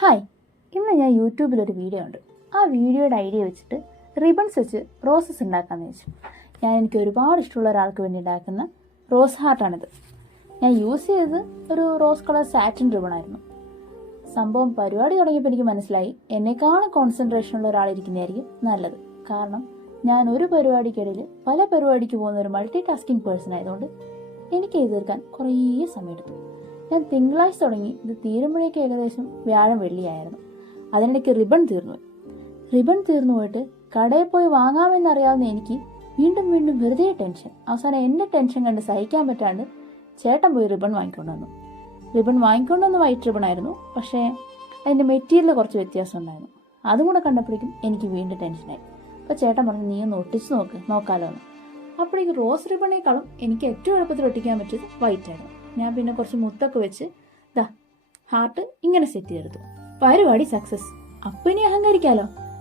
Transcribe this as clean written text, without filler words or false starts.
Hi, ഇന്ന് ഞാൻ യൂട്യൂബിലൊരു video ഉണ്ട്. ആ വീഡിയോയുടെ ഐഡിയ വെച്ചിട്ട് റിബൺസ് വെച്ച് റോസസ് ഉണ്ടാക്കാമെന്ന് വെച്ചു. എനിക്ക് ഒരുപാട് ഇഷ്ടമുള്ള ഒരാൾക്ക് വേണ്ടി ഉണ്ടാക്കുന്ന റോസ് ഹാർട്ടാണിത്. ഞാൻ യൂസ് ചെയ്തത് ഒരു റോസ് കളർ സാറ്റിൻ റിബണായിരുന്നു. സംഭവം പരിപാടി തുടങ്ങിയപ്പോൾ എനിക്ക് മനസ്സിലായി എന്നെക്കാളും കോൺസെൻട്രേഷനുള്ള ഒരാളിരിക്കുന്നതായിരിക്കും നല്ലത്. കാരണം ഞാൻ ഒരു പരിപാടിക്കിടയിൽ പല പരിപാടിക്ക് പോകുന്ന ഒരു മൾട്ടി ടാസ്കിങ് പേഴ്സൺ ആയതുകൊണ്ട് എനിക്ക് ഇത് തീർക്കാൻ കുറേ സമയമെടുത്തു. ഞാൻ തിങ്കളാഴ്ച തുടങ്ങി ഇത് തീരുമ്പോഴേക്ക് ഏകദേശം വ്യാഴം വെള്ളിയായിരുന്നു. അതിനിടയ്ക്ക് റിബൺ തീർന്നു പോയിട്ട് കടയിൽ പോയി വാങ്ങാമെന്നറിയാവുന്ന എനിക്ക് വീണ്ടും വീണ്ടും വെറുതെ ടെൻഷൻ. അവസാനം എൻ്റെ ടെൻഷൻ കണ്ട് സഹിക്കാൻ പറ്റാണ്ട് ചേട്ടൻ പോയി റിബൺ വാങ്ങിക്കൊണ്ടുവന്നു. വൈറ്റ് റിബൺ ആയിരുന്നു. പക്ഷേ അതിൻ്റെ മെറ്റീരിയൽ കുറച്ച് വ്യത്യാസം ഉണ്ടായിരുന്നു. അതും കൂടെ കണ്ടപ്പോഴേക്കും എനിക്ക് വീണ്ടും ടെൻഷനായി. അപ്പോൾ ചേട്ടൻ പറഞ്ഞു, നീ ഒന്ന് ഒട്ടിച്ച് നോക്കാമല്ലോ എന്ന്. അപ്പോഴേക്കും റോസ് റിബണേക്കാളും എനിക്ക് ഏറ്റവും എളുപ്പത്തിൽ ഒട്ടിക്കാൻ പറ്റിയത് വൈറ്റ് ആയിരുന്നു. ഞാൻ പിന്നെ കുറച്ച് മുത്തൊക്കെ വെച്ച് ഹാർട്ട് ഇങ്ങനെ സെറ്റ് ചെയ്തെടുത്തു. പരിപാടി സക്സസ്. അപ്പം ഇനി അഹങ്കരിക്കാലോ.